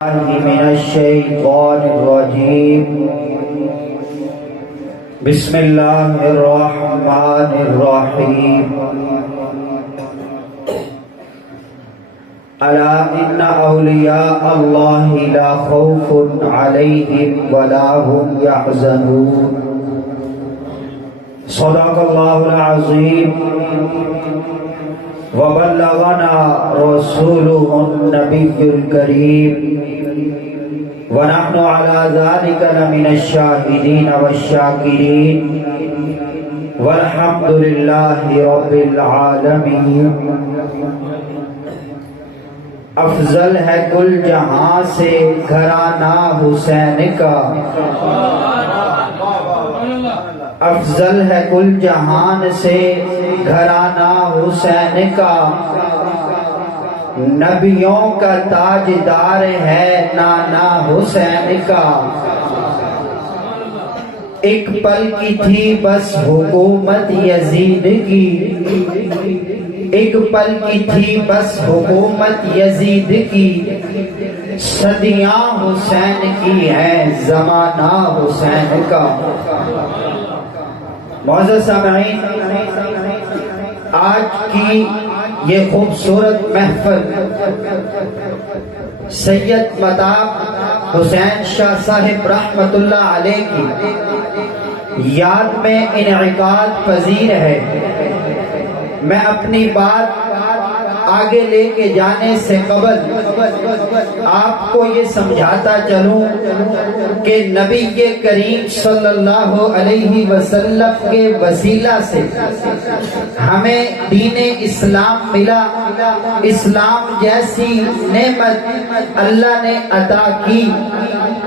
من الشيطان الرجيم بسم الله الرحمن الرحيم ألا إن أولياء الله لا خوف عليهم ولا هم يحزنون صدق الله العظيم وبلغنا رسوله النبي الكريم ونحن على ذلك لمن الشاهدين والشاكرين والحمد لله رب العالمين. افضل ہے کل جہاں سے گھرانہ حسین کا، افضل ہے کل جہان سے گھرانہ حسین کا، نبیوں کا تاجدار ہے نانا حسین کا. ایک پل کی تھی بس حکومت یزید کی، ایک پل کی تھی بس حکومت یزید کی، صدیاں حسین کی ہے زمانہ حسین کا. معزز سامعین، آج کی یہ خوبصورت محفل سید مطاب حسین شاہ صاحب رحمت اللہ علیہ کی یاد میں انعقاد پذیر ہے. میں اپنی بات آگے لے کے جانے سے قبل آپ کو یہ سمجھاتا چلوں کہ نبی کریم صلی اللہ علیہ وسلم کے وسیلہ سے ہمیں دین اسلام ملا. اسلام جیسی نعمت اللہ نے عطا کی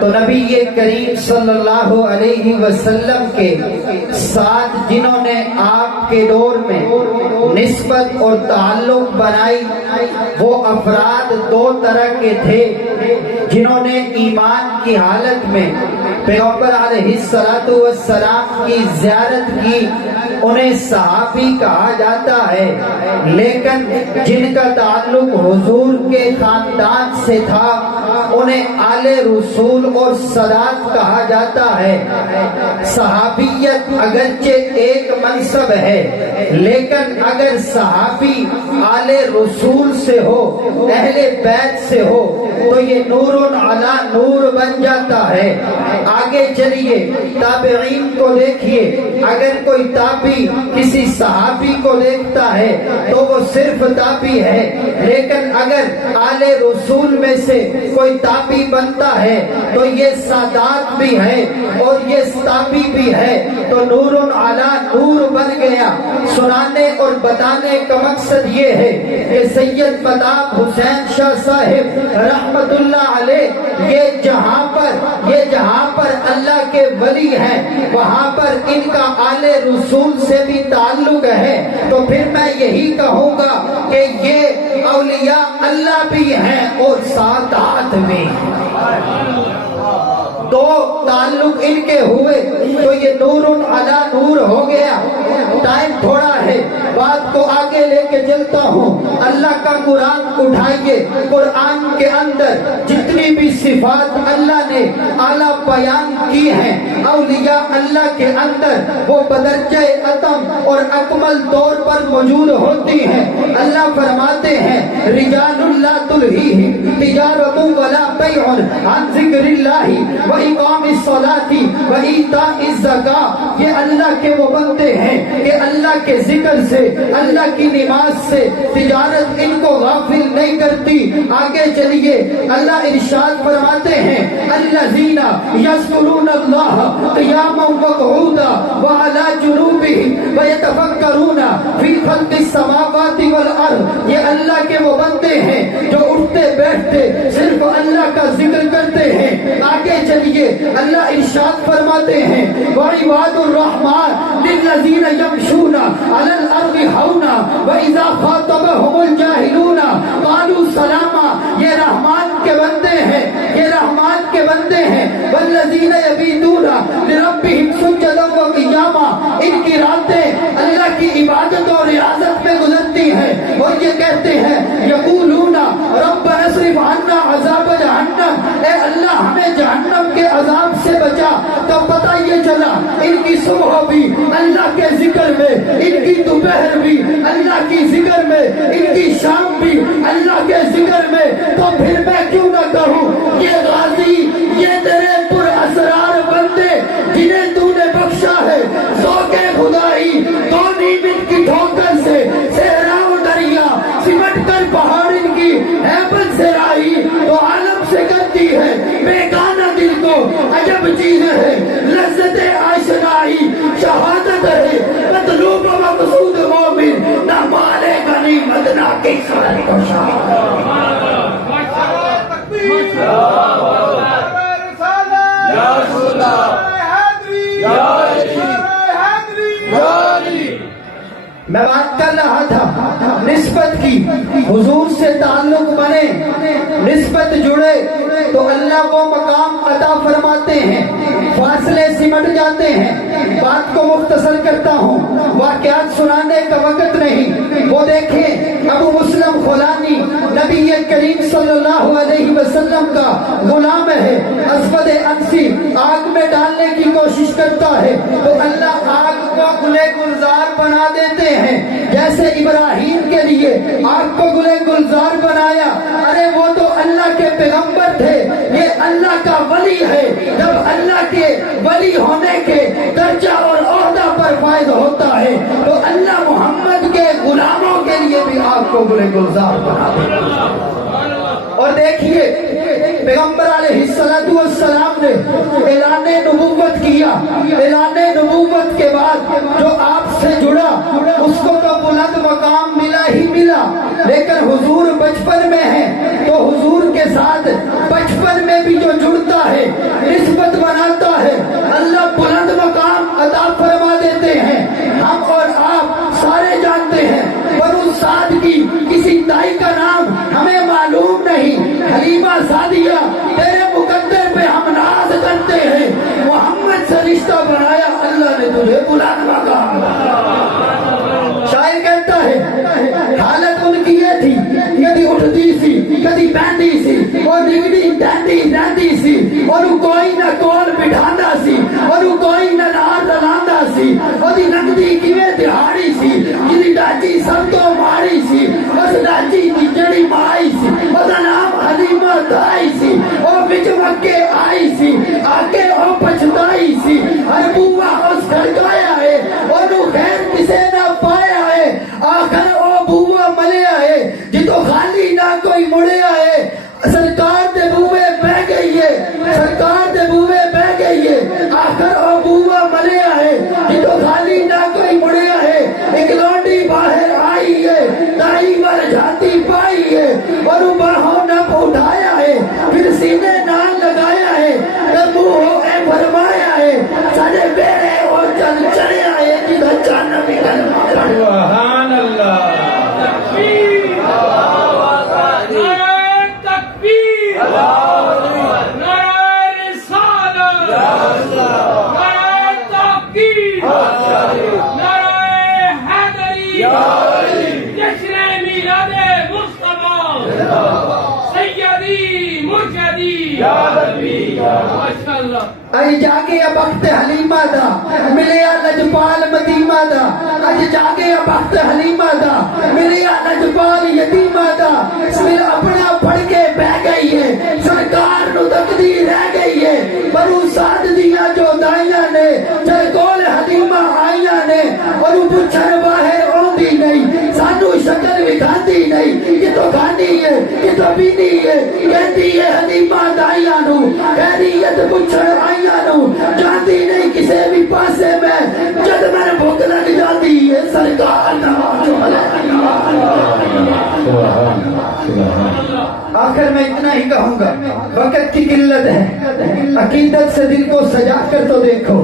تو نبی کریم صلی اللہ علیہ وسلم کے ساتھ جنہوں نے آپ کے دور میں نسبت اور تعلق بنائی وہ افراد دو طرح کے تھے. جنہوں نے ایمان کی حالت میں پیغمبر علیہ السلام کی زیارت کی انہیں صحابی کہا جاتا ہے، لیکن جن کا تعلق حضور کے خاندان سے تھا انہیں آل رسول اور سادات کہا جاتا ہے. صحابیت اگرچہ ایک منصب ہے، لیکن اگر صحابی آل رسول سے ہو، اہل بیت سے ہو تو یہ نور علی نور بن جاتا ہے. آگے چلیے تابعین کو دیکھیے، اگر کوئی تابعی کسی صحابی کو دیکھتا ہے تو وہ صرف تابعی ہے، لیکن اگر آل رسول میں سے کوئی تابعی بنتا ہے تو یہ سادات بھی ہے اور یہ تابعی بھی ہے، تو نور علی نور بن گیا. سنانے اور بتانے کا مقصد یہ ہے کہ سید مطاب حسین شاہ صاحب رحمت اللہ علیہ یہ جہاں پر اللہ کے ولی ہیں وہاں پر ان کا آل رسول سے بھی تعلق ہے. تو پھر میں یہی کہوں گا کہ یہ اولیاء اللہ بھی ہیں اور سادات بھی. دو تعلق ان کے ہوئے تو یہ نور علی نور ہو گیا. ٹائم تھوڑا ہے، بات کو آگے لے کے چلتا ہوں. اللہ کا قرآن اٹھائیے، قرآن کے اندر جتنی بھی صفات اللہ نے اعلیٰ بیان کی ہیں اولیاء اللہ کے اندر وہ بدرجہ اتم اور اکمل طور پر موجود ہوتی ہیں. اللہ فرماتے ہیں رجال لا تلہیہم تجارت ولا بیع عن ذکر اللہ وإقام الصلاة وإیتاء الزکاة. یہ اللہ کے وہ بندے ہیں کہ اللہ کے ذکر سے، اللہ کی نماز سے تجارت ان کو غافل نہیں کرتی. آگے چلیے اللہ ارشاد فرماتے ہیں الذین یذکرون اللہ قیاما وقعودا وعلی جنوبہم ویتفکرون فی خلق السماوات والارض. یہ اللہ کے وہ بندے ہیں جو اٹھتے بیٹھتے صرف اللہ کا ذکر کرتے ہیں. آگے چلیے اللہ ارشاد فرماتے ہیں وعباد الرحمن للذین یمشون علی الارض ہونا واذا خاطبهم الجاہلون قالوا سلاما. یہ رحمان کے بندے ہیں، یہ رحمان کے بندے ہیں. والذین یبیتون لربہم سجدا وقیاما. ان کی راتیں اللہ کی عبادت اور ریاضت میں گزرتی ہیں اور یہ کہتے ہیں یقولون ربنا اصرف عنا عذاب جہنم اے اللہ ہمیں جہنم کے عذاب سے بچا، تو پتہ یہ چلا ان کی صبح بھی اللہ کے ذکر میں، ان کی دوپہر بھی اللہ کی ذکر میں، ان کی شام بھی اللہ کے ذکر میں، تو پھر میں کیوں نہ کہوں یہ غازی، یہ تیرے پر اسرار بندے جنہیں تو نے بخشا ہے ذوق خدائی، دو نیمت کی ٹھوکر سے صحرا و دریا سمٹ کر پہاڑ ان کی ہیبت سے آئی، تو عالم سے کرتی ہے بیگانہ دل کو عجب چیز ہے لذت آشنائی، شہادت ہے مطلوب و مقصود مومن، نہ مال غنیمت نہ کسرت و شہادت۔ میں بات کر رہا تھا نسبت کی، حضور سے تعلق بنے، نسبت جڑے تو اللہ وہ مقام عطا فرماتے ہیں، فاصلے سمٹ جاتے ہیں۔ بات کو مختصر کرتا ہوں، واقعات سنانے کا وقت نہیں۔ وہ دیکھیں ابو مسلم خولانی نبی کریم صلی اللہ علیہ وسلم کا غلام ہے، اسود انسی آگ میں ڈالنے کی کوشش کرتا ہے تو اللہ آگ کو گلے گلزار بنا دیتے ہیں، جیسے ابراہیم کے لیے آگ کو گلے گلزار بنایا۔ ارے وہ تو اللہ کے پیغمبر تھے، یہ اللہ کا ولی ہے۔ جب اللہ کے ولی ہونے کے درجہ اور عہدہ پر فائد ہوتا ہے تو اللہ محمد کے غلاموں کے لیے بھی آگ کو گلے گلزار بنا دیتا ہے۔ اور دیکھیے پیغمبر علیہ السلام نے اعلان نبوت کیا، اعلان نبوت کے بعد جو آپ سے جڑا اس کو تو بلند مقام ملا ہی ملا، لیکن حضور بچپن میں ہے تو حضور کے ساتھ بچپن میں بھی جو جڑتا ہے، نسبت بناتا ہے، اللہ بلند مقام عطا فرما دیتے ہیں۔ ہم اور آپ سارے جانتے ہیں بنو سعد کی کسی دائی کا نام ہمیں معلوم نہیں، حلیمہ سعدیہ تیرے مقدر پہ ہم ناز کرتے ہیں، محمد سے رشتہ بنایا اللہ نے تجھے بلند مقام۔ شاعر کہتا ہے حالت ان کی یہ تھی، کدی اٹھتی سی کدی بیٹھی سی، اور نگڑی ڈانڈی ڈانڈی سی، اور کوئی نہ کول بٹھانا سی، اور کوئی نہ نار لاندا سی، اور نگڑی کیویں دہاڑی سی، جی ڈاچی سب تو ماری سی، اس ڈاچی کی جڑی مائی سی، اور نام حلیمہ دائی سی، اور بچ مکے آئی سی، آکے او پچھتائی سی، ہر بوا اس کھڑکایا ہے، اور خیر کسے نہ پایا ہے، آخر او بوا ملیا ہے، جی تو خالی نہ کوئی مڑیا ہے، سرکار دے بوے بہ گئی ہے، سرکار دے بوے بہ گئی ہے، آخر او بوا ملیا ہے، جی تو خالی نہ کوئی مڑیا ہے، ایک لونڈی باہر آئی ہے، دائی ور جاتی پائی ہے، اور باہوں نہ اٹھایا ہے، پھر سینے نال لگایا ہے، نبو ہو اے فرمایا ہے، سارے بیرے اور چل چڑے آئے جدھر چانا بھی کلمہ سبحان اللہ، اج جاگے بخت حلیمہ دا ملیا لجپال مدیمہ دا، اج جاگے بخت حلیمہ دا ملیا لجپال یتیمہ دا، پھر اپنا پڑھ کے بہ گئی ہے، سرکار نو تکدی رہ گئی ہے، بنو سعد دیاں جو دائیاں نے چرکول حلیمہ آئیاں نے، اور پچھر باہر اوندی نہیں، سانو شکل وکھاندی نہیں، یہ تو کھانی ہے یہ تو پینی ہے، کہتی ہے حلیمہ دائیاں نو خیریت پچھڑ آئیاں نو، جاندی نہیں کسے بھی پاسے میں، جد میں بھوک لگ جاتی ہے سرکار نواز آخر میں اتنا ہی کہوں گا، وقت کی قلت ہے، عقیدت سے دل کو سجا کر تو دیکھو،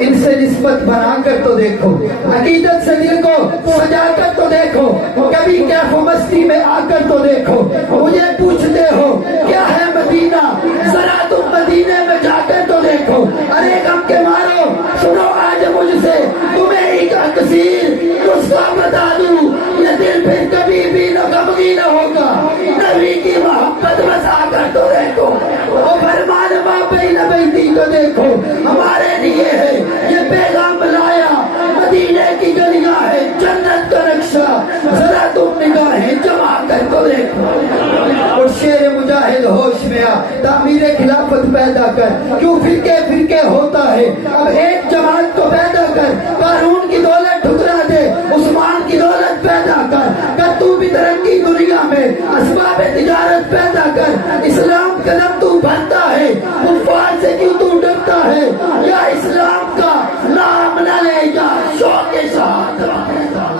ان سے نسبت بنا کر تو دیکھو، عقیدت سے دل کو سجا کر تو دیکھو، کبھی کیف و مستی میں آ کر تو دیکھو، مجھے پوچھتے ہو کیا ہے مدینہ، ذرا تم مدینے میں جا کر تو دیکھو، ارے غم کے مارو سنو آج مجھ سے تمہیں ایک اکثیر نسخہ بتا دوں، یہ دل پھر کبھی بھی نہ غمگین ہوگا، نبی کی محبت بسا کر تو دیکھو۔ کو دیکھو، ہمارے لیے ہے یہ پیغام لایا، مدینے کی گلیاں ہے جنت کا نقشہ، ذرا تم نگاہیں جما کر کو دیکھو۔ اور شیر مجاہد ہوش میں آ، تعمیر خلافت پیدا کر، کیوں فرقے فرقے ہوتا ہے، اب ایک جماعت کو پیدا کر، قارون کی دولت ٹھکرا دے، عثمان کی دولت پیدا کر تو بھی ترقی دنیا میں، اسباب تجارت پیدا کر، اسلام قدم تو بنتا ہے، کفار سے کیوں تو ڈرتا ہے، یا اسلام کا نام نہ لے جا شوق کے ساتھ۔